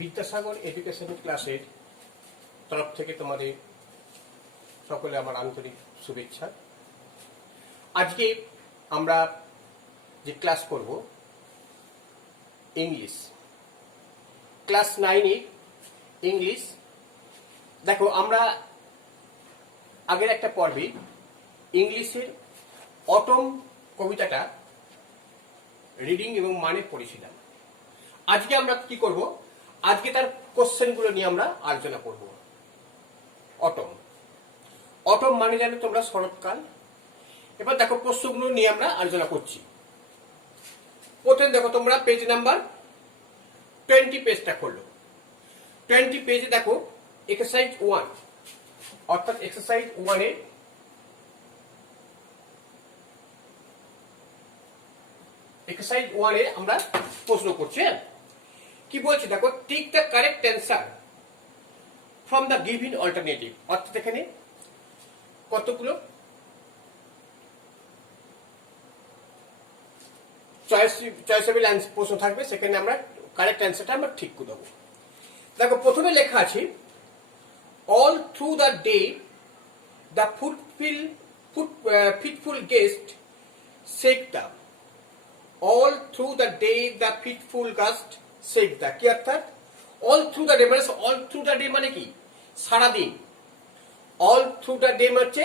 Vidyasagar education ক্লাসের তরফ থেকে তোমাদের সকলে আমার আন্তরিক শুভেচ্ছা। আজকে আমরা যে ক্লাস করব ইংলিশ, ক্লাস 9 ইংলিশ। দেখো, আমরা আগের একটা পর্বে ইংলিশের অটম কবিতাটা রিডিং এবং মানে পড়েছিলাম। আজকে আমরা কি করব, আজকে তার কোশ্চেনগুলো নিয়ে আমরা আলোচনা করব। অটম, অটম মানে জানো তোমরা শরৎকাল। এবার দেখো প্রশ্নগুলো নিয়ে আমরা আলোচনা করছি। প্রথমে দেখো তোমরা পেজ নাম্বার 20 পেজটা করলো। 20 পেজে দেখো এক্সারসাইজ 1, অর্থাৎ এক্সারসাইজ 1 এর এক্সারসাইজ 1 এ আমরা প্রশ্ন করছি। কি বলছে দেখো, take the correct answer from the given alternative. অর্থাৎ এখানে কতগুলো চয়েসেবল প্রশ্ন থাকবে, সেখানে আমরা কারেক্ট অ্যান্সারটা আমরা ঠিক করে দেবো। দেখো প্রথমে লেখা আছে, all through the day the fitful gust shake the. All through the day the fitful gust shake the. কি অর্থাৎ অল থ্রু দ্য ডে মানে, অল থ্রু দ্য ডে মানে কি সারাদিন। অল থ্রু দ্য ডে মানে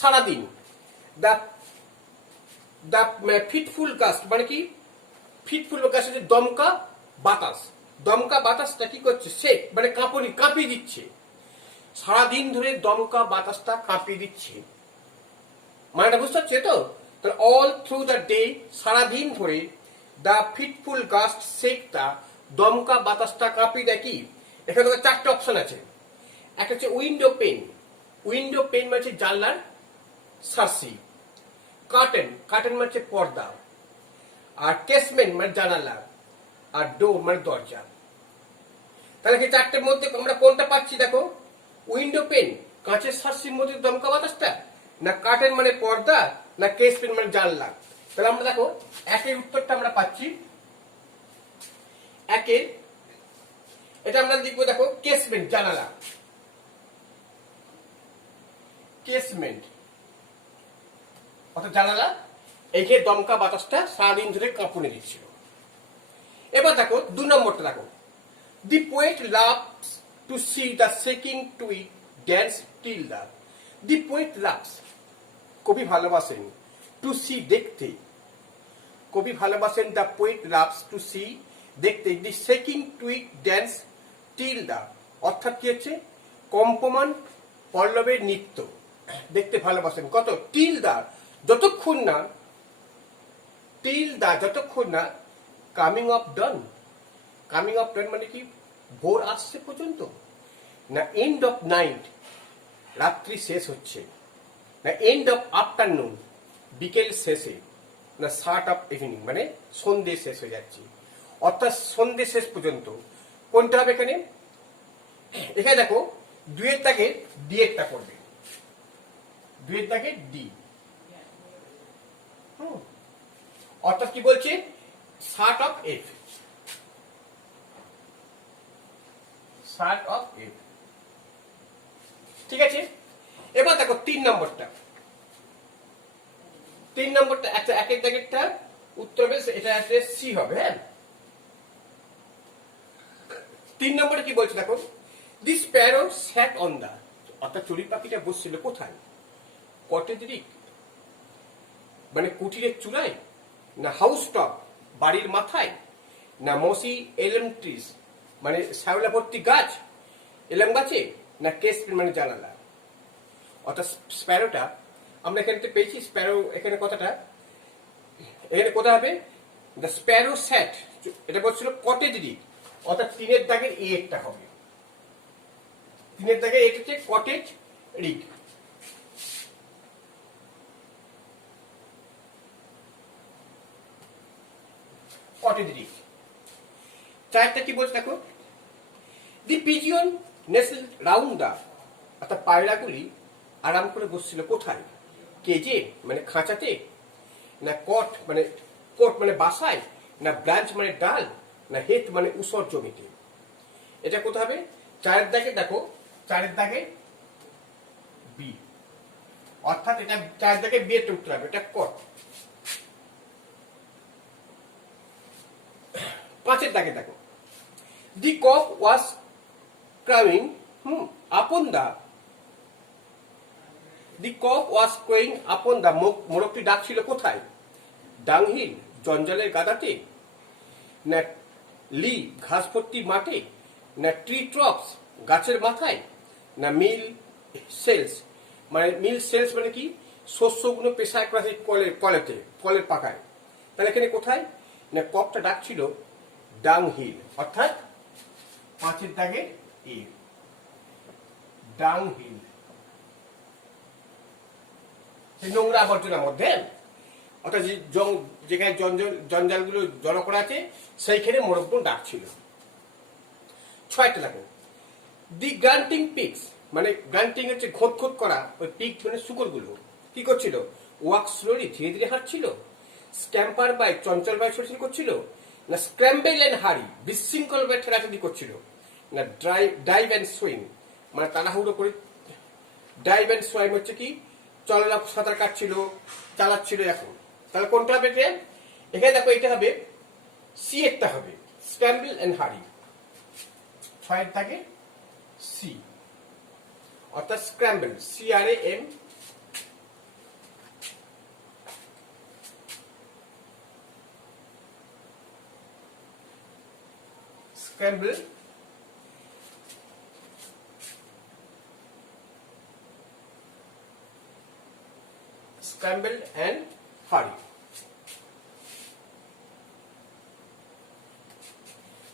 সারাদিন। দ্য ফিটফুল গাস্ট মানে কি, ফিটফুল গাস্ট হচ্ছে দমকা বাতাস। দমকা বাতাসটা কি করছে, শেক মানে কাঁপুনি, কাঁপিয়ে দিচ্ছে। সারাদিন ধরে দমকা বাতাসটা কাঁপিয়ে দিচ্ছে, মানেটা বুঝতে পারছে তো? তাহলে অল থ্রু দ্য ডে সারাদিন ধরে, the fitful gust shake the দমকা বাতাসটা কাঁপিয়ে দেয়। কি এখানে তোমার 4টে অপশন আছে। একটা হচ্ছে উইন্ডো পেন। উইন্ডো পেন মানে হচ্ছে জানলার শার্সি। কার্টেন, কার্টেন মানে হচ্ছে পর্দা। আর কেসমেন্ট মানে জানালা। আর ডোর মানে দরজা। তাহলে কি 4টের মধ্যে আমরা কোনটা পাচ্ছি? দেখো, উইন্ডো পেন কাঁচের শার্সির মধ্যে দমকা বাতাসটা, না কার্টেন মানে পর্দা, না কেসমেন্ট মানে জানলা। তাহলে আমরা দেখো একের উত্তরটা আমরা পাচ্ছি। একের এটা আমরা লিখবো, দেখো কেসমেন্ট জানালা। কেসমেন্ট অর্থাৎ জানালা, এই যে দমকা বাতাসটা সারাদিন ধরে কাঁপুনি দিচ্ছিল। এবার দেখো 2 নম্বরটা দেখো, the poet loves to see the shaking twig dance till the. The poet loves, কবি ভালোবাসেন, টু সি দেখতে। কবি ভালোবাসেন, the poet loves to see দেখতে, the shaking twig dance till the. অর্থাৎ কি হচ্ছে, কম্পমান পল্লবের নৃত্য দেখতে ভালোবাসেন। কত? টিল দ্য, যতক্ষণ না, টিল দ্য যতক্ষণ না coming of dawn. Coming of dawn মানে কি, ভোর আসছে পর্যন্ত, না এন্ড অফ নাইট রাত্রি শেষ হচ্ছে, না এন্ড অফ আফটারনুন বিকেল শেষে, না শার্ট অফ ইভিনিং মানে সন্ধ্যে শেষ হয়ে যাচ্ছে। অর্থাৎ সন্ধ্যে শেষ পর্যন্ত। কোনটা হবে এখানে? এখানে দেখো 2 দাগে ডি একটা করবে, 2 দাগে ডি। অর্থাৎ কি বলছে, shirt of F, shirt of F. ঠিক আছে। এবার দেখো 3 নম্বরটা। 3 নম্বরটা একটা একের দাগেরটা উত্তর হবে, এটা আসলে সি হবে। হ্যাঁ, 3 নম্বরে কি বলছে দেখো, দি স্প্যারো স্যাট অন দা। অর্থাৎ চড়ুই পাখিটা বসছিল কোথায়? কটেজ রিক মানে কুটিরের চূড়ায়, না হাউস টপ বাড়ির মাথায়, না মসি এলম ট্রিজ মানে শ্যাওলা ভর্তি গাছ, এলম গাছে, না কেসমেন্ট মানে জানালা। অর্থাৎ স্প্যারোটা আমরা এখানে পেয়েছি। স্প্যারো এখানে কথাটা, এখানে কোথা হবে? দ্য স্প্যারো স্যাট, এটা বলছিল কটেজ রিক। অর্থাৎ 3 দাগের এ একটা হবে। 3 দাগের এটা হচ্ছে কটেজ রিক। কটেজ রিক। 4টা কি বলছে দেখো, দি পিজিয়ন নেসেল রাউন্ড দা। অর্থাৎ পায়রাগুলি আরাম করে বসছিল কোথায়? কেজে মানে খাঁচাতে, না কট মানে কোট মানে বাসায়, না ব্রাঞ্চ মানে ডাল, না হেত মানে উসর জমিতে। এটা কোথায় হবে? চারের দাগে দেখো, চারের দাগে বি, অর্থাৎ এটা চারের দাগে বি এর উত্তর হবে, এটা কট। পাঁচের দাগে দেখো, দি কক ওয়াজ ক্রাউইং আপন দা, দি কক ওয়াজ ক্রাউইং আপন দা, মোরগটি ডাকছিল কোথায়? ডাংহিল জঞ্জালের গাদাতে, না লি ঘাস ভর্তি মাঠে, না ট্রি ট্রপস গাছের মাথায়, না মিল সেলস মানে কি শস্যগুলো পেশায় করা হয় কলেতে, ফলের পাকায়। তাহলে এখানে কোথায়? না ককটা ডাকছিল ডাংহিল, অর্থাৎ পাঁচের দাগে এ, ডাংহিল নোংরা আবর্জনার মধ্যে, অর্থাৎ যেখানে জঞ্জালগুলো জড়ো করা আছে সেইখানে মোরগগুলো ডাকছিল। ছয়টা দেখো, দি গ্রান্টিং পিগস মানে গ্রান্টিং হচ্ছে ঘোট ঘোট করা, ওই পিগ মানে শুকরগুলো কি করছিল? ওয়াক স্লোলি ধীরে ধীরে হাঁটছিল, স্ট্যাম্পার বাই চঞ্চল বাই ছোটাছুটি করছিল, না স্ক্র্যাম্বেল অ্যান্ড হারি বিশৃঙ্খল বাই ঠেলাঠেলি করছিল, না ডাইভ অ্যান্ড সুইম মানে তাড়াহুড়ো করে, ডাইভ অ্যান্ড সুইম হচ্ছে কি চলনা সাঁতার কাটছিল, চালাচ্ছিল। এখন তাহলে কোনটা হবে? এখানে দেখো এটা হবে সি এরটা হবে, স্ক্র্যাম্বেল অ্যান্ড হারি। ছয়ের দাগে সি, অর্থাৎ scramble, CRAM, scramble scramble and হারি।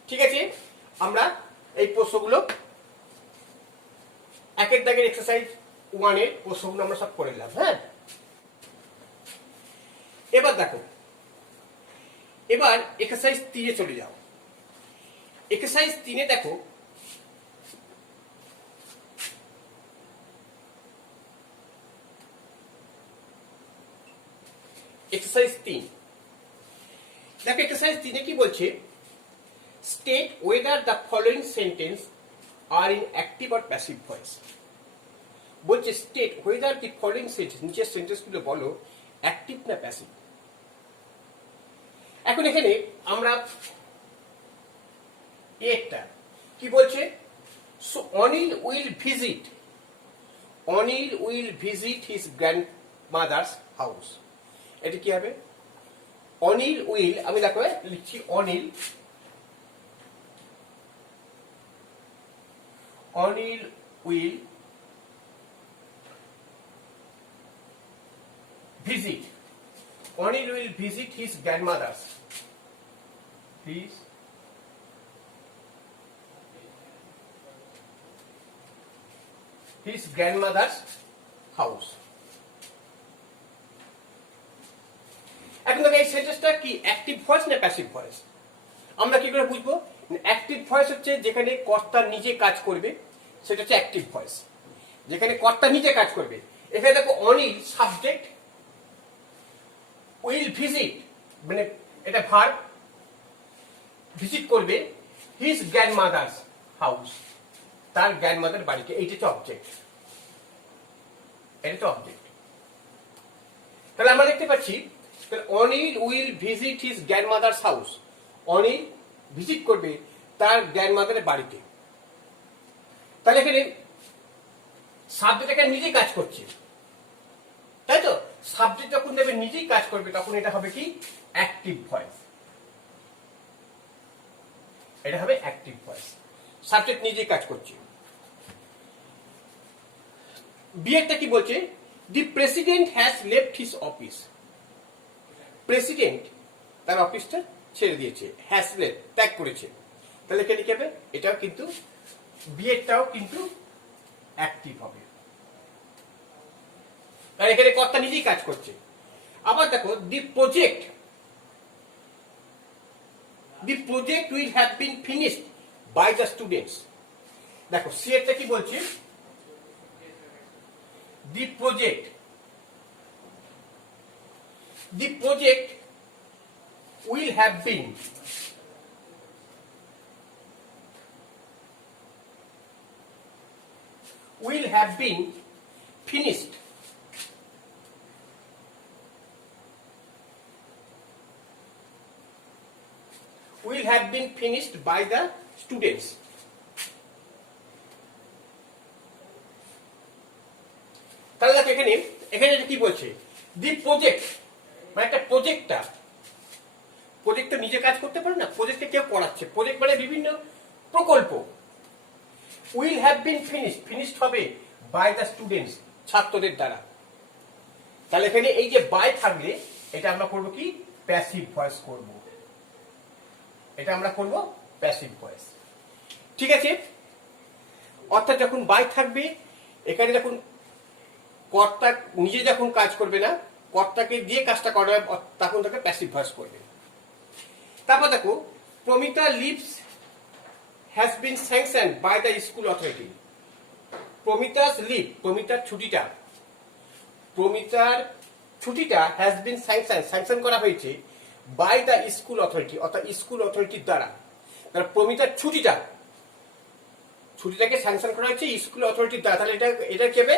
ঠিক আছে, আমরা এই প্রশ্নগুলো একের দাগের এক্সারসাইজ 1 এর প্রশ্নগুলো আমরা সব করে নিলাম। হ্যাঁ, এবার দেখো, এবার এক্সারসাইজ 3 এ চলে যাও। এক্সারসাইজ 3 এ দেখো, এক্সারসাইজ 3 দেখো, এক্সারসাইজ 3 এ কি বলছে? State whether the following sentence are in active or passive voice. বলছে state whether the following sentence, নিচের সেন্টেন্সগুলো বলো অ্যাক্টিভ না প্যাসিভ। এখন এখানে আমরা একটা কি বলছে? So Anil will visit his grandmother's house. এটা কি হবে? অনিল উইল, আমি দেখো লিখছি Anil will visit. Onil will visit his grandmother's. His grandmother's house. এখন দেখো এই সেন্টেন্সটা কি অ্যাক্টিভ ভয়েস না প্যাসিভ ভয়েস? আমরা কি করে বুঝবো? অ্যাক্টিভ ভয়েস হচ্ছে যেখানে কর্তা নিজে কাজ করবে, সেটা হচ্ছে অ্যাক্টিভ ভয়েস, যেখানে কর্তা নিজে কাজ করবে। এখানে দেখো অনিল সাবজেক্ট, উইল ভিজিট মানে এটা ভার্ব, ভিজিট করবে হিজ গ্র্যান্ডমাদার্স হাউস, তার গ্র্যান্ডমাদার বাড়িকে, এইটা হচ্ছে অবজেক্ট, এটা হচ্ছে অবজেক্ট। তাহলে আমরা দেখতে পাচ্ছি Anil will visit his grandmother's house, Anil visit করবে তার গ্র্যান্ডমাদারের বাড়িতে। তাহলে এখানে সাবজেক্ট এখানে নিজেই কাজ করছে, তাই তো? সাবজেক্ট যখন দেবে নিজেই কাজ করবে তখন এটা হবে কি অ্যাক্টিভ ভয়েস, এটা হবে অ্যাক্টিভ ভয়েস, সাবজেক্ট নিজেই কাজ করছে। বিয়েরটা কি বলছে? The president has left his office, president তার অফিসটা ছেড়ে দিয়েছে, হ্যাজ লেফট ত্যাগ করেছে। তাহলে এখানে কি হবে? এটাও কিন্তু বিয়েরটাও কিন্তু অ্যাক্টিভ হবে, কারণ এখানে কর্তা নিজেই কাজ করছে। আবার দেখো the project will have been finished by the students. দেখো সি এরটা কি বলছে? The project the project will have been finished by the students. তাহলে দেখো এখানে কি বলছে, দি প্রজেক্ট মানে একটা প্রজেক্টটা নিজে কাজ করতে পারে না, প্রজেক্টে কেউ করাচ্ছে। প্রজেক্ট মানে বিভিন্ন প্রকল্প। উইল হ্যাভ বিন ফিনিশড হবে বাই দ্য স্টুডেন্টস, ছাত্রদের দ্বারা। তাহলে এখানে এই যে বাই থাকলে এটা আমরা করব কি, প্যাসিভ ভয়েস করব। এটা আমরা করব প্যাসিভ ভয়েস, ঠিক আছে। অর্থাৎ যখন বাই থাকবে এখানে যখন কর্তা নিজে যখন কাজ করবে না, কর্তাকে দিয়ে কাজটা করাবে, তখন তাকে প্যাসিভ ভয়েস করবে। তারপর দেখো, Pramita leaves has been sanction by the school authority. Pramita's leave, প্রমিতার ছুটিটা হ্যাজ বিন স্যাংশন করা হয়েছে বাই দ্য স্কুল অথরিটি, অর্থাৎ স্কুল অথরিটির দ্বারা। তাহলে প্রমিতার ছুটিটাকে স্যাংশন করা হয়েছে স্কুল অথরিটির দ্বারা। তাহলে এটা কি হবে,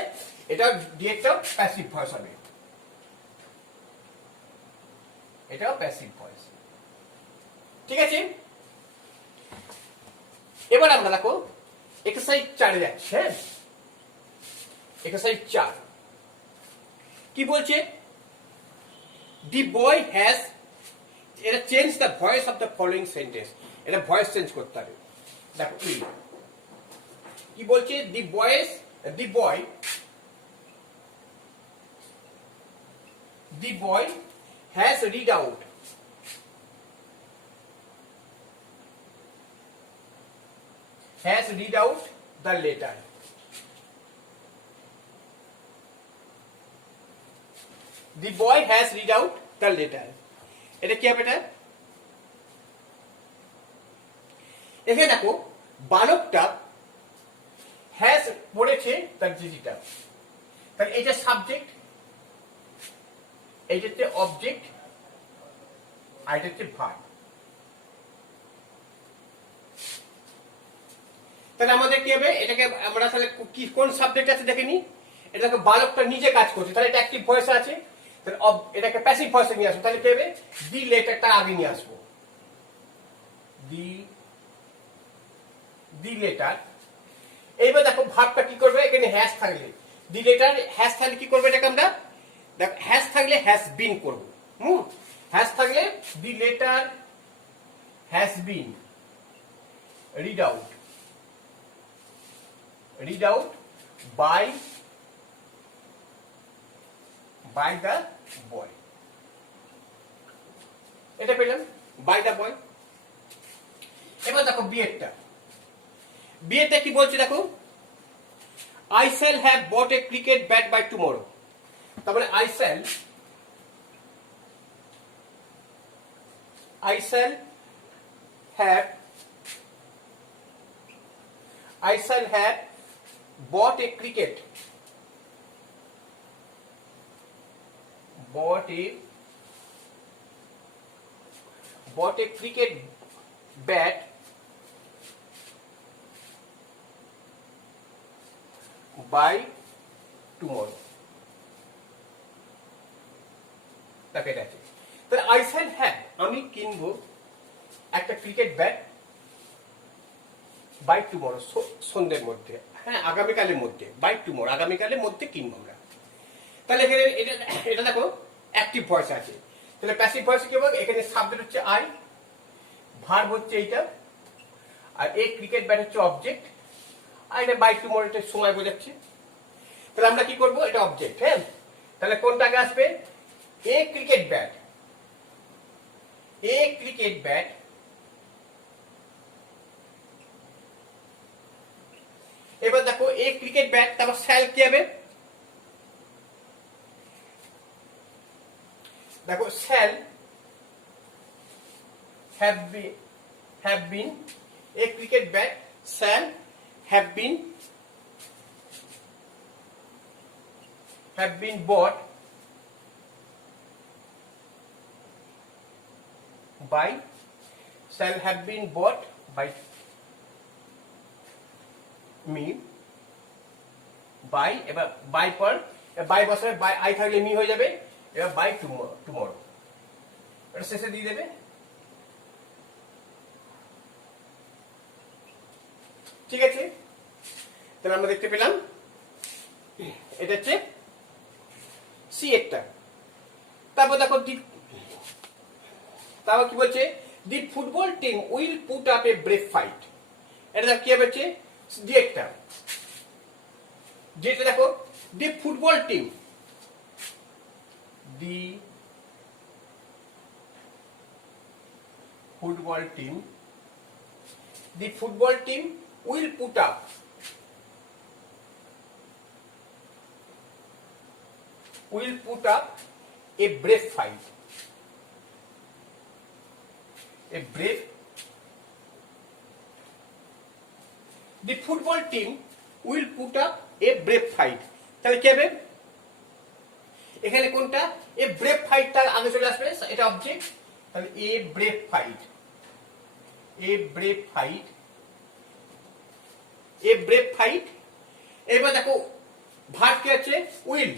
এটা ডিরেক্টর প্যাসিভ ভয়েস হবে, এটাও প্যাসিভ ভয়েস, ঠিক আছে। এবার আমরা দেখো এক্সারসাইজ 4 যাচ্ছি। হ্যাঁ, এক্সারসাইজ 4 কি বলছে, দি বয় হ্যাজ, এটা change the voice of the following sentence, এটা ভয়েস চেঞ্জ করতে হবে। দেখো কি বলছে, দি বয় has read out the letter. The boy has read out the letter. এটা কি হবে? এটা এখানে দেখো বালকটা হ্যাজ পড়েছে তার জিজিটা, তাহলে এটা সাবজেক্ট, এইটা হচ্ছে অবজেক্ট, আর এটা হচ্ছে ভার্ব। তাহলে আমাদের কি হবে, এটাকে আমরা তাহলে কি কোন সাবজেক্ট আছে দেখে নি। এটাকে বালকটা নিজে কাজ করছে, তাহলে এটা অ্যাক্টিভ ভয়েস আছে। তাহলে এটাকে প্যাসিভ ভয়েসে নিয়ে আসবো, তাহলে কি হবে, দি লেটারটা আগে নিয়ে আসবো, দি লেটার। এইবার দেখো ভার্বটা কি করবে, এখানে হ্যাজ থাকলে, দি লেটার হ্যাজ থাকলে কি করবে, এটাকে আমরা দেখো হ্যাজ থাকলে হ্যাজ বিন করব। হ্যাজ থাকলে the letter has been read out by the boy. এটা পেলাম, বাই দ্য বয়। এবার দেখো বিয়েটা কি বলছে দেখো, I shall have bought a cricket bat by tomorrow. তারপরে I shall have bought a cricket bat by tomorrow. তাকে দেখে, তাহলে I shall have, আমি কিনবো একটা ক্রিকেট ব্যাট বাই টুমরো, সন্ধ্যের মধ্যে, হ্যাঁ আগামীকালের মধ্যে, বাই টুমরো আগামীকালের মধ্যে কিনবো আমরা। তাহলে এখানে এটা দেখো অ্যাক্টিভ ভয়েস আছে। তাহলে প্যাসিভ ভয়েস কি হবে, এখানে সাবজেক্ট হচ্ছে আই, ভার্ব হচ্ছে এইটা, আর এই ক্রিকেট ব্যাট হচ্ছে অবজেক্ট, আর এটা বাই টুমরো এটা সময় বোঝাচ্ছে। তাহলে আমরা কি করবো, এটা অবজেক্ট। হ্যাঁ, তাহলে কোনটা আগে আসবে, এ ক্রিকেট ব্যাট, এবার দেখো এ ক্রিকেট ব্যাট, তারপর শ্যাল কি হবে, দেখো shall have been A cricket bat shall have been bought by shall have been bought by me by, এবার বাই পর বাই বসাবে, বাই আই থাকলে মি হয়ে যাবে, এবার বাই টুমরো এটা শেষে দিয়ে দেবে। ঠিক আছে, তাহলে আমরা দেখতে পেলাম এটা হচ্ছে সি একটা। তারপর দেখো তারপর কি বলছে, the football team will put up a brave fight. এটা দেখো কি হচ্ছে ডি একটা, যেটা দেখো the football team, the football team, the football team will put up a brave fight, a brave, the football team will put up a brave fight। তাহলে কি হবে এখানে, কোনটা এ ব্রেভ ফাইট তার আগে চলে আসবে, এটা অবজেক্ট, তাহলে এ ব্রেভ ফাইট, এ ব্রেভ ফাইট, এ ব্রেভ ফাইট। এবার দেখো ভার্ব কি আছে উইল,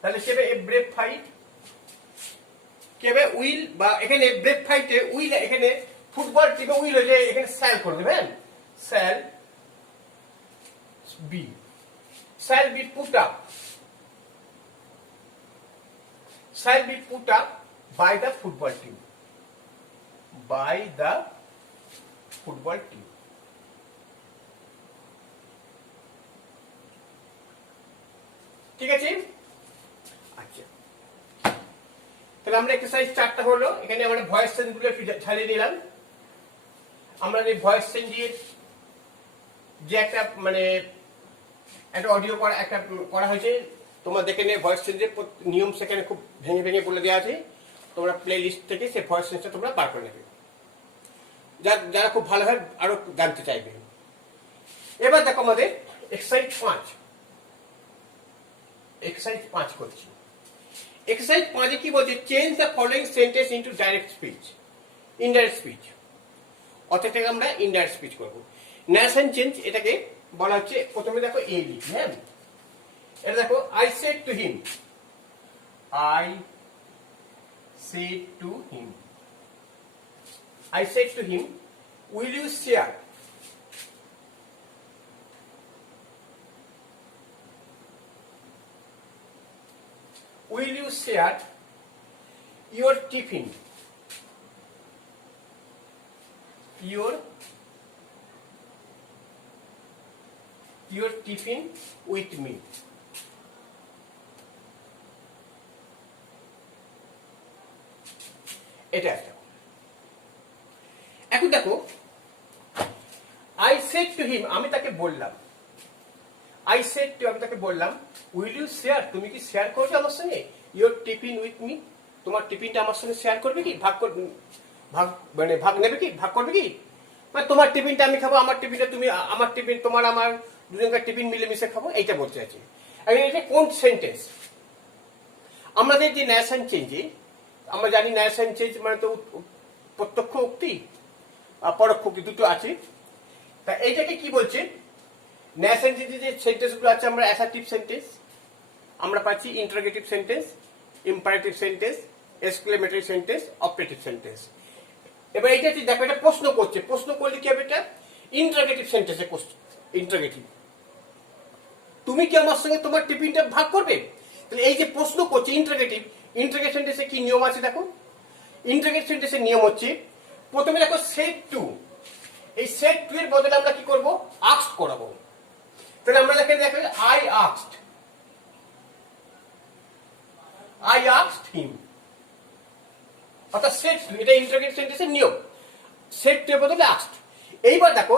তাহলে সেবে এ ব্রেভ ফাইট কেবে উইল, বা এখানে ব্রেভ ফাইটে উইল, এখানে ফুটবল টিমে উইল হয়ে যায়, এখানে স্যাল করে দেবেন, shall be put up, shall be put up by the football team, by the football team। ঠিক আছে, আচ্ছা তাহলে আমরা এক্সারসাইজ 4টা হলো, এখানে আমরা ভয়েস চেঞ্জ গুলো ছাড়িয়ে দিলাম। আমরা এই ভয়েস চেঞ্জের যে একটা মানে একটা অডিও করা একটা করা হয়েছে, তোমরা দেখে নিয়ে ভয়েস চেঞ্জের নিয়ম সেখানে খুব ভেঙে ভেঙে বলে দেওয়া আছে, তোমরা প্লে লিস্ট থেকে সেই ভয়েস চেঞ্জটা তোমরা বার করে নেবে, যারা খুব ভালো হয় আরো জানতে চাইবে। এবার দেখো আমাদের এক্সারসাইজ 5, এক্সারসাইজ 5 করছি। এক্সারসাইজ 5 কি বলছে, change the following sentence into direct speech, indirect speech, অর্থাৎ থেকে আমরা ইনডাইরেক্ট স্পিচ করব। ন্যারেশন চেঞ্জ এটাকে বলা হচ্ছে, প্রথমে দেখো এ লিখি, হ্যাঁ এটা দেখো, I said to him, I said to him, I said to him, will you share, will you share your tiffin, your tiffin with me। এটা একটা। এখন দেখো I said to him, আমি তাকে বললাম, I said to, আমি তাকে বললাম, will you share, তুমি কি শেয়ার করবে আমার সঙ্গে your tiffin with me, তোমার টিফিনটা আমার সঙ্গে শেয়ার করবে কি, ভাগ মানে ভাগ নেবে কি, ভাগ করবে কি, মানে তোমার টিফিনটা আমি খাবো, আমার টিফিনটা তুমি, আমার টিফিন তোমার, আমার দুজনকার টিফিন মিলে মিশে খাবো, এইটা বলতে চাইছি। এটা কোন সেন্টেন্স, আমাদের যে ন্যারেশন চেঞ্জে, আমরা জানি ন্যারেশন চেঞ্জ মানে তো প্রত্যক্ষ উক্তি আর পরোক্ষ উক্তি দুটো আছে। তা এইটাকে কি বলছে, ন্যারেশন চেঞ্জে যে সেন্টেন্সগুলো আছে, আমরা অ্যাসার্টিভ সেন্টেন্স, আমরা পাচ্ছি interrogative sentence, imperative sentence, exclamatory sentence, operative sentence. এবার এইটা দেখো, এটা প্রশ্ন করছে, প্রশ্ন করলে কি হবে, এটা ইন্টারোগেটিভ সেন্টেন্সে কোশ্চেন, ইন্টারোগেটিভ, তুমি কি আমার সঙ্গে তোমার টিফিনটা ভাগ করবে, তাহলে এই যে প্রশ্ন করছে ইন্টারোগেটিভ, ইন্টারোগেটিভ সেন্টেন্সে কি নিয়ম আছে দেখো, ইন্টারোগেটিভ সেন্টেন্সের নিয়ম হচ্ছে, প্রথমে দেখো সেড টু, এই সেড টু এর বদলে আমরা কি করব, আস্কড করাবো। তাহলে আমরা দেখো I asked him, অর্থাৎ সেড টু, এটা ইন্টারোগেটিভ সেন্টেন্সের নিয়ম, সেড টু এর বদলে আস্কড। এইবার দেখো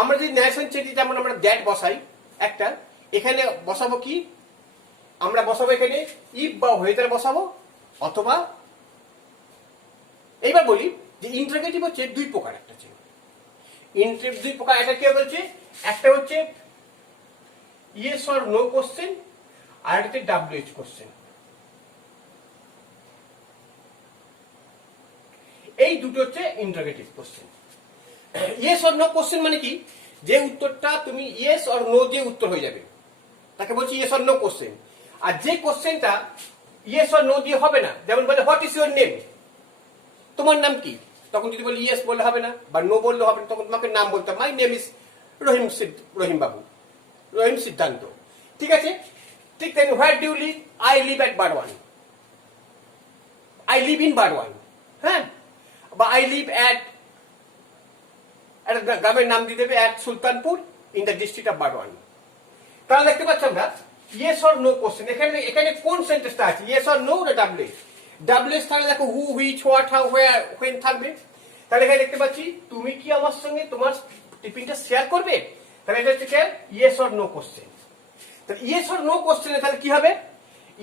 আমরা যদি ন্যারেশন চেঞ্জে যেমন আমরা দ্যাট বসাই একটা, এখানে বসাবো কি, আমরা বসাবো এখানে ইফ বা ওয়েদার বসাবো, অথবা এইবার বলি যে ইন্টারোগেটিভ হচ্ছে দুই প্রকার, একটা আছে ইন্টারোগেটিভ দুই প্রকার, একটা কি বলছে, একটা হচ্ছে ইয়েস অর নো কোশ্চেন, আর একটা হচ্ছে WH কোশ্চেন। এই দুটো হচ্ছে interrogative question. Yes or no question মানে কি, যে উত্তরটা তুমি ইয়েস অর নো দিয়ে উত্তর হয়ে যাবে তাকে বলছি ইয়েস অর নো কোশ্চেন। আর যে কোশ্চেনটা ইয়েস অর নো দিয়ে হবে না, যেমন বলে হোয়াট ইজ ইউর নেম, তোমার নাম কি, তখন যদি বলি ইয়েস বললে হবে না বা নো বললে হবে না, তখন তোমাকে নাম বলতে হবে। মাই নেম ইজ রহিম বাবু, রহিম সিদ্ধান্ত, ঠিক আছে। ঠিক then where do you live, I live at Barwan, I live in Barwan, হ্যাঁ, বা আই লিভ অ্যাট, একটা গ্রামের নাম দিয়ে দেবে at Sultanpur in the district of Barwan. তাহলে দেখতে পাচ্ছি আমরা ইয়েস অর নো কোশ্চেন। এখানে এখানে কোন সেন্টেন্সটা আছে, ইয়েস অর নো না ডাব্লিউএস? ডাব্লিউএস তাহলে দেখো who, which, what, how, where, when থাকবে। তাহলে এখানে দেখতে পাচ্ছি তুমি কি আমার সঙ্গে তোমার টিফিনটা শেয়ার করবে, তাহলে এটা হচ্ছে ইয়েস অর নো কোশ্চেন। তাহলে ইয়েস অর নো কোশ্চেনে তাহলে কি হবে,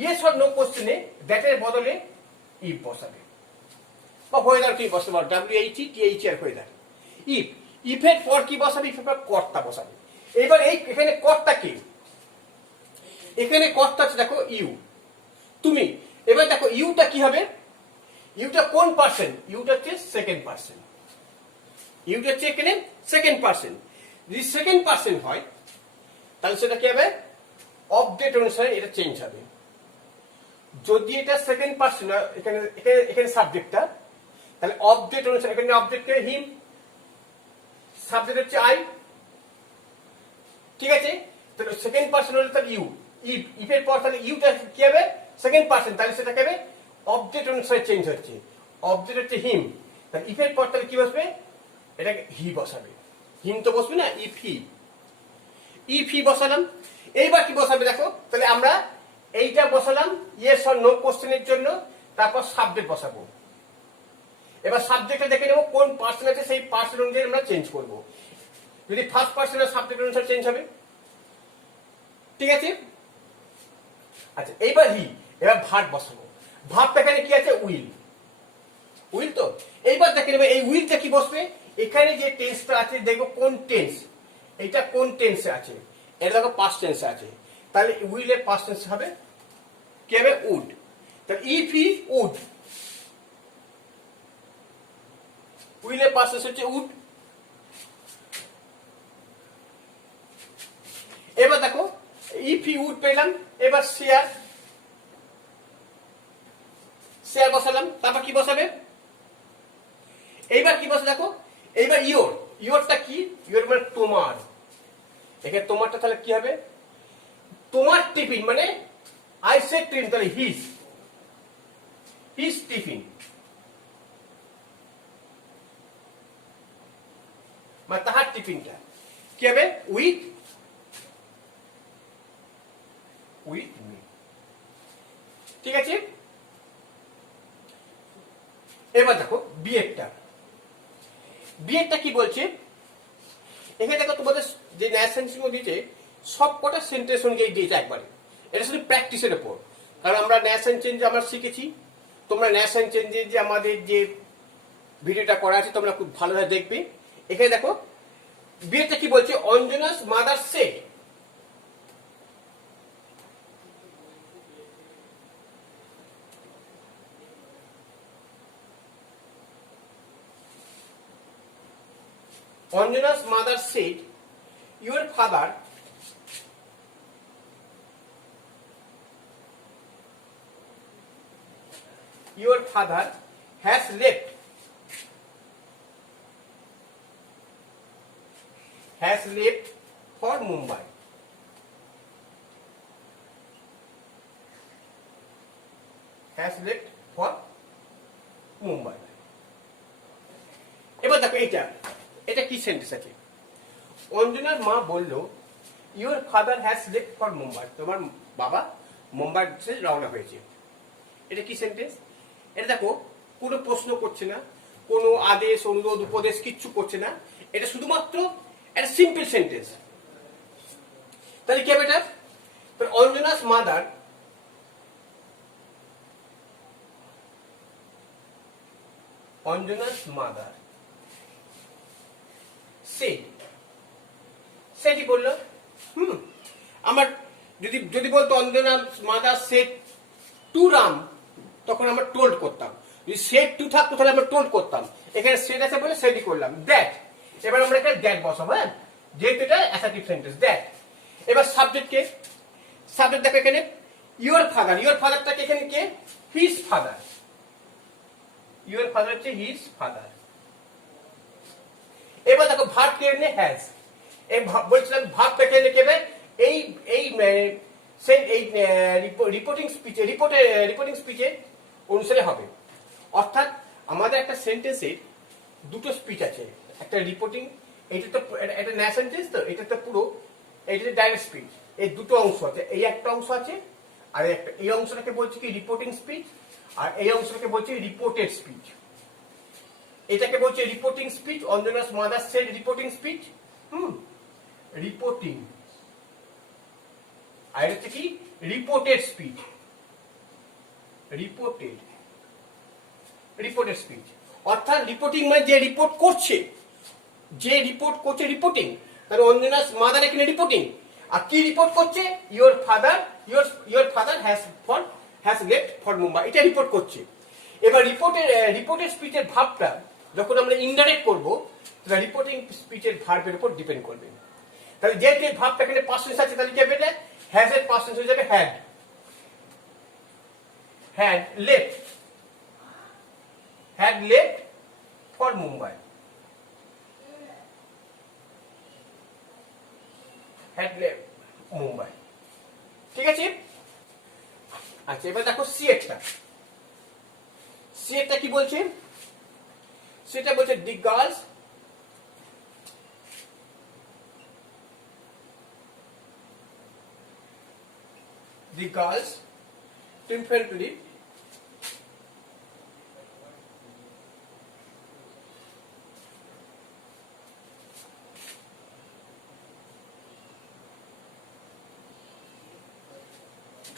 ইয়েস অর নো কোশ্চেনে দ্যাটের বদলে ইফ বসাবে, বা ওয়েদার কি বসাবে, ডাব্লিউএইচই টিএইচ এর ওয়েদার। ইফ, ইফের পর কি বসাবে, ইফের পর কর্তা বসাবে। এবার এই এখানে কর্তা কি, এখানে কর্তা আছে দেখো ইউ, তুমি। এবার দেখো ইউটা কি হবে, ইউটা কোন পার্সন, ইউটা হচ্ছে সেকেন্ড পার্সন, ইউটা হচ্ছে এখানে সেকেন্ড পার্সন। যদি সেকেন্ড পার্সন হয় তাহলে সেটা কি হবে, অবজেক্ট অনুসারে এটা চেঞ্জ হবে। যদি এটা সেকেন্ড পার্সন হয়, এখানে এখানে সাবজেক্টটা, তাহলে অবজেক্ট অনুসারে এখানে অবজেক্টে হিম, সাবজেক্ট হচ্ছে আই, ঠিক আছে। তাহলে সেকেন্ড পার্সন হলে তাহলে ইউ, ইফ, ইফের পর তাহলে ইউটা কি হবে, সেকেন্ড পার্সন, তাহলে সেটা কি হবে, অবজেক্ট অনুসারে চেঞ্জ হচ্ছে, অবজেক্ট হচ্ছে হিম, তাহলে ইফের পর তাহলে কি বসবে, এটাকে হি বসাবে, হিম তো বসবে না, ইফ হি, ইফ হি বসালাম। এইবার কি বসাবে দেখো, তাহলে আমরা এইটা বসালাম ইয়েস অর নো কোশ্চেনের জন্য, তারপর সাবজেক্ট বসাবো। এবার সাবজেক্টে দেখে নেবো কোন পার্সন আছে, সেই পার্সন অনুযায়ী আমরা চেঞ্জ করবো। যদি ফার্স্ট পার্সনের সাবজেক্ট অনুসারে চেঞ্জ হবে, ঠিক আছে। আচ্ছা এইবার হি, এবার ভার্ব বসাবো। ভার্ব এখানে কি আছে, উইল, উইল তো। এইবার দেখে নেবে এই উইলটা কি বসবে, এখানে যে টেন্সটা আছে দেখবো কোন টেন্স, এটা কোন টেন্সে আছে, এটা দেখো পাস্ট টেন্সে আছে, তাহলে উইলের পাস্ট টেন্স হবে কি হবে, উড। তাহলে ইফ হি উড, উইলের পাস্ট টেন্স হচ্ছে উড। এবার দেখো ইফ হি উড পেলাম, এবার শেয়ার, শেয়ার বসালাম, তারপর কি বসাবে, এইবার কি বসে দেখো, এইবার ইয়োর, ইয়োরটা কি, ইয়োর মানে তোমার, এখানে তোমারটা তাহলে কি হবে, তোমার টিফিন, মানে আই সেড টিফিন, তাহলে হিজ, হিজ টিফিন, মানে তাহার টিফিনটা কি হবে, উইথ, উইথ মি, ঠিক আছে। এবার দেখো বিয়েরটা, বিয়েরটা কি বলছে, এখানে দেখো তোমাদের যে ন্যাশনাল দিয়েছে সব কটা সেন্টেন্স অনুযায়ী দিয়েছে একবারে, এটা শুধু প্র্যাকটিসের উপর। কারণ আমরা ন্যাশন চেঞ্জ আমরা শিখেছি, তোমরা ন্যাশন চেঞ্জের যে আমাদের যে ভিডিওটা করা আছে তোমরা খুব ভালোভাবে দেখবে। এখানে দেখো বিয়েরটা কি বলছে, Anjana's mother shed, Anjana's mother said, your father has left for Mumbai. Has left for Mumbai. এবার দেখো এইটা, এটা কি সেন্টেন্স আছে, অঞ্জনার মা বলল your father has left for Mumbai, তোমার বাবা মুম্বাই থেকে রওনা হয়েছে। এটা কি সেন্টেন্স, এটা দেখো কোনো প্রশ্ন করছে না, কোনো আদেশ অনুরোধ উপদেশ কিচ্ছু করছে না, এটা শুধুমাত্র একটা সিম্পল সেন্টেন্স। তাহলে কি হবে এটা, অঞ্জনাস মাদার সেটি বললো, আমার যদি বলতো Anjana mother said to Ram, তখন আমরা টোল্ড করতাম। যদি সেট টু থাকতো তাহলে আমরা টোল্ড করতাম। এখানে সেট আছে বলে সেটই করলাম, দ্যাট। এবার আমরা এখানে দ্যাট বসাবো, হ্যাঁ, যেহেতু এটা অ্যাসার্টিভ সেন্টেন্স, দ্যাট। এবার সাবজেক্টকে, সাবজেক্ট দেখো এখানে ইওর ফাদার, ইওর ফাদারটাকে এখানে কে, হিজ ফাদার, ইওর ফাদার হচ্ছে হিজ ফাদার। এবার দেখো ভার্ব কে এনে হ্যাজ, এই বলছিলাম ভার্বটা কে এনে কেবে, এই এই এই রিপোর্টিং স্পিচে, রিপোর্টিং স্পিচে অনুসারে হবে। অর্থাৎ আমাদের একটা সেন্টেন্সে দুটো স্পিচ আছে, একটা রিপোর্টিং, এইটা তো একটা ন্যায় সেন্টেন্স, তো এটা তো পুরো, এইটা ডাইরেক্ট স্পিচ, এই দুটো অংশ আছে, এই একটা অংশ আছে, আর একটা এই অংশটাকে বলছি কি রিপোর্টিং স্পিচ, আর এই অংশটাকে বলছি রিপোর্টেড স্পিচ। এটাকে বলছে reporting speech, Anjana's mother said reporting speech, reporting, আর এটা হচ্ছে কি reported speech, reported, reported speech. অর্থাৎ রিপোর্টিং মানে যে রিপোর্ট করছে, যে রিপোর্ট করছে রিপোর্টিং, তাহলে অঞ্জনাস মাদার এখানে রিপোর্টিং। আর কি রিপোর্ট করছে, your father, your father has left for Mumbai, এটা রিপোর্ট করছে। এবার রিপোর্টেড স্পিচের ভাবটা যখন আমরা ইনডাইরেক্ট করব, তাহলে রিপোর্টিং স্পিচের ভার্বের উপর ডিপেন্ড করবে। তাহলে যে ভাবটা এখানে পাস্ট টেন্স আছে, তাহলে কি হবে, এটা হ্যাজ এর পাস্ট টেন্স হয়ে যাবে had, had left, had left for Mumbai, had left Mumbai. ঠিক আছে? আচ্ছা, এবার দেখো সিএটা, সিএটা কি বলছে, সেটা বলছে the girls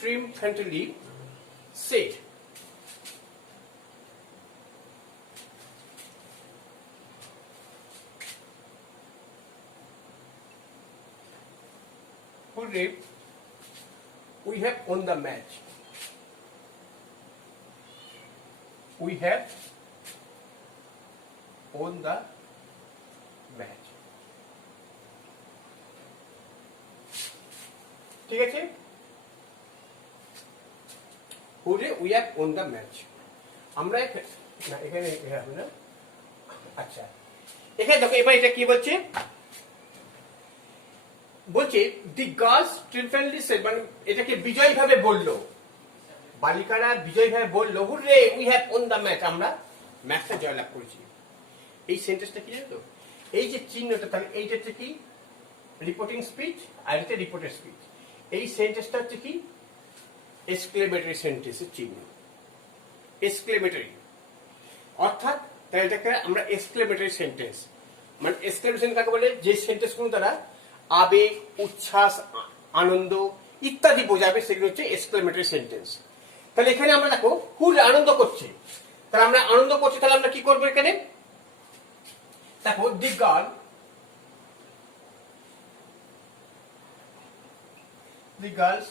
triumphantly said, hooray, we have won the match, we have won the match। ঠিক আছে, hooray we have won the match. আমরা না এখানে হবে না, আচ্ছা এখানে দেখো, এবার এটা কি বলছে, বলছে দি গার্লস ট্রিumphantly said, মানে এটাকে বিজয়ী ভাবে বললো, বালিকারা বিজয়ী ভাবে বললো, hooray we have won the match, আমরা ম্যাচটা জয়লাভ করেছি। এই সেন্টেন্সটা কি জানো তো, এই যে চিহ্নটা, তাহলে এইটা হচ্ছে কি রিপোর্টিং স্পিচ, আর এটা রিপোর্টেড স্পিচ। এই সেন্টেন্সটা হচ্ছে কি এক্সক্লেমেটরি সেন্টেন্সের চিহ্ন, এক্সক্লেমেটরি। অর্থাৎ তাহলে এটাকে আমরা এক্সক্লেমেটরি সেন্টেন্স, মানে এক্সক্লেমেশন কাকে বলে, যে সেন্টেন্সগুলো দ্বারা আবেগ, উচ্ছ্বাস, আনন্দ ইত্যাদি বোঝাবে, সেগুলো হচ্ছে এক্সক্লেমেটরি সেন্টেন্স। তাহলে এখানে আমরা দেখো হুর আনন্দ করছে, তাহলে আমরা আনন্দ করছি, তাহলে আমরা কি করবো এখানে, দেখো the girl, the girls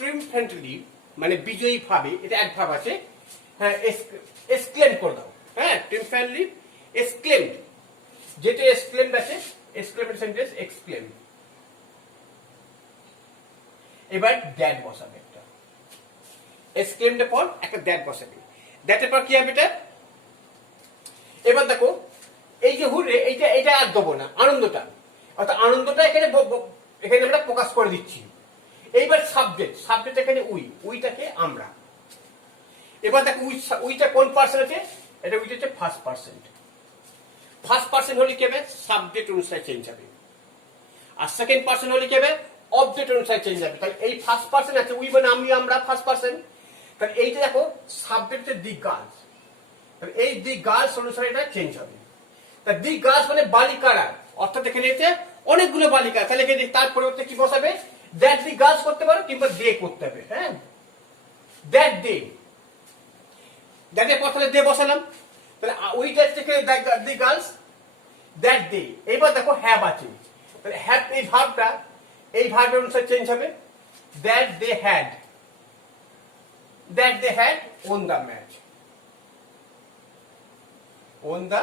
triumphantly মানে বিজয়ী ভাবে, এটা এক ভাব আছে, হ্যাঁ এক্সক্লেম করে দাও, হ্যাঁ triumphantly exclaimed, যেটা এক্সক্লেমড আছে, এক্সক্লেমেটরি সেন্টেন্স এক্সক্লেম। এবার দ্যাট বসাবে, একটা এক্সক্লেমড এর পর একটা দ্যাট বসাবে, দ্যাটের পর কি হবে এটা, এবার দেখো এই যে হুরে, এইটা আর দেবো না, আনন্দটা, অর্থাৎ আনন্দটা এখানে আমরা প্রকাশ করে দিচ্ছি। এইবার সাবজেক্ট এখানে উইটাকে আমরা। এবার দেখো উইটা কোন পার্সন আছে, এটা উইটা হচ্ছে ফার্স্ট পার্সন হলে কি হবে, সাবজেক্ট অনুসারে চেঞ্জ হবে, আর সেকেন্ড পার্সন হলে কি হবে, অবজেক্ট অনুসারে চেঞ্জ হবে। তাহলে এই ফার্স্ট পার্সন আছে উই মানে আমরা ফার্স্ট পার্সন, তাহলে এইটা দেখো সাবজেক্ট হচ্ছে দি গার্লস, তাহলে এই দি গার্লস অনুসারে এটা চেঞ্জ হবে। তা দি গার্লস মানে বালিকারা, অর্থাৎ এখানে এসে অনেকগুলো বালিকা, তাহলে তার পরিবর্তে কি বসাবে, দ্যাট দি গার্লস করতে পারো, কিংবা দে করতে হবে, হ্যাঁ দ্যাট দে, দ্যাটের পর তাহলে দে বসালাম, তাহলে উইটা থেকে দি গার্লস, দ্যাট দে। এবার দেখো হ্যাভ আছে, তাহলে হ্যাভ এই ভার্বটা, এই ভার্বের অনুসারে চেঞ্জ হবে, that they had won the match. Won the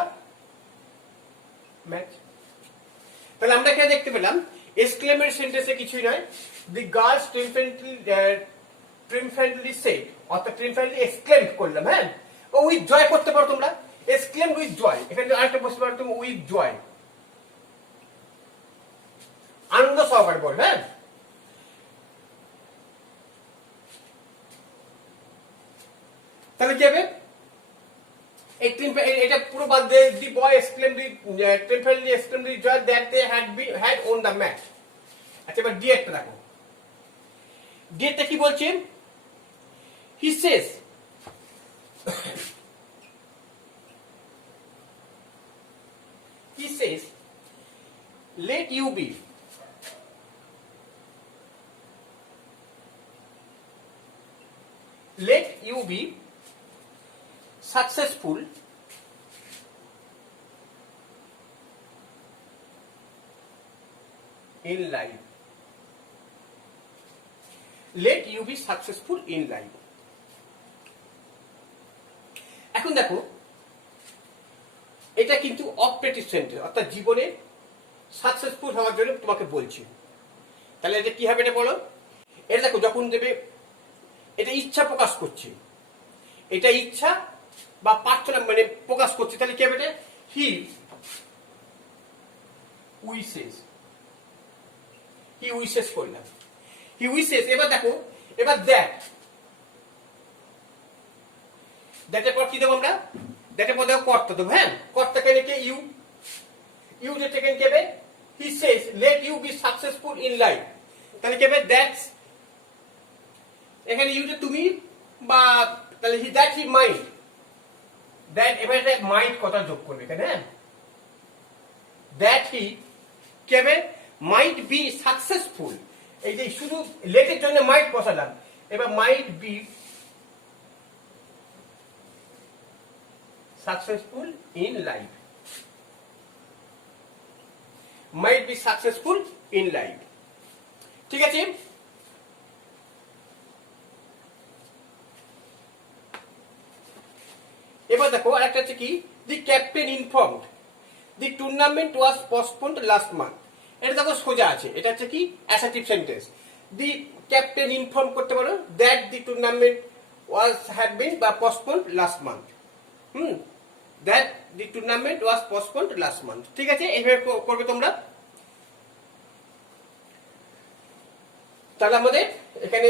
match. তাহলে আমরা এখানে দেখতে পেলাম এক্সক্লেমের সেন্টেন্সে কিছুই নয়, দি গার্লস ট্রিমফ্যান্টলি সেড, অর্থাৎ ট্রিমফ্যান্টলি এক্সক্লেম করলাম। হ্যাঁ, ও উইথ জয় করতে পারো তোমরা, এক্সক্লেম উইথ জয়। এখানে আরেকটা বসতে পারো তুমি উইথ জয়, আনন্দ সহকারে বল। হ্যাঁ, তাহলে কি হবে? এটা পুরো বাদ দিয়ে the boy exclaimed triumphantly exclaimed with joy that they had won the match. আচ্ছা, এবার ডিএটটা দেখো। ডিএটটা কি বলছে? হি সেজ, let you be successful in life. Let you be successful in life. এখন দেখো, এটা কিন্তু অপারেটিভ সেন্টেন্স, অর্থাৎ জীবনে সাকসেসফুল হওয়ার জন্য তোমাকে বলছি। তাহলে এটা কি হবে এটা বলো? এটা দেখো, যখন দেবে এটা ইচ্ছা প্রকাশ করছে, এটা ইচ্ছা বা প্রার্থনা মানে প্রকাশ করছে, তাহলে কি হবে এটা? হি উইসেস করলাম, হি উইসেস। এবার দেখো, এবার দ্যাটের পর কি দেবো আমরা? দ্যাটের পর দেখো কর্তা দেবো। হ্যাঁ, কর্তাকে রেখে ইউ যে টেকেন কেবে he says let you be successful in life. তাহলে কেবে দ্যাটস, এখানে ইউটা তুমি বা তাহলে he that he mind, that এবার এটা মাইন্ড কথা যোগ করবে এখানে। হ্যাঁ, দ্যাট হি কেবে মাইট বি সাকসেসফুল। এই যে শুধু লেটের জন্য মাইট বসালাম, এবার might be successful in life, might be successful in life। ঠিক আছে, এবার দেখো আরেকটা হচ্ছে কি, the captain informed the tournament was postponed last month. এটা দেখো সোজা আছে, এটা হচ্ছে কি assertive sentence. The captain inform করতে পারো that the tournament had been বা postponed last month. that the tournament was postponed last month। ঠিক আছে, এইভাবে করবে তোমরা। তাহলে আমাদের এখানে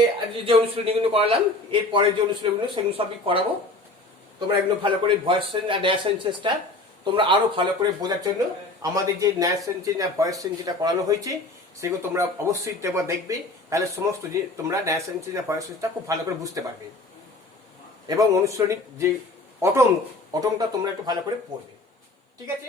যে অনুশীলনীগুলো করালাম, এর পরে যে অনুশীলনীগুলো সেগুলো সবই করাবো। তোমরা এগুলো ভালো করে ভয়েস চেঞ্জ আর ন্যায় সেন্টেন্সটা তোমরা আরো ভালো করে বোঝার জন্য আমাদের যে ন্যায় সেন্টেন্স আর ভয়েস চেঞ্জ যেটা করানো হয়েছে সেগুলো তোমরা অবশ্যই তোমরা দেখবে। তাহলে সমস্ত যে তোমরা ন্যায় সেন্টেন্স আর ভয়েস চেঞ্জটা খুব ভালো করে বুঝতে পারবে, এবং অনুশীলনী যে অটমটা তোমরা একটু ভালো করে পড়বে। ঠিক আছে।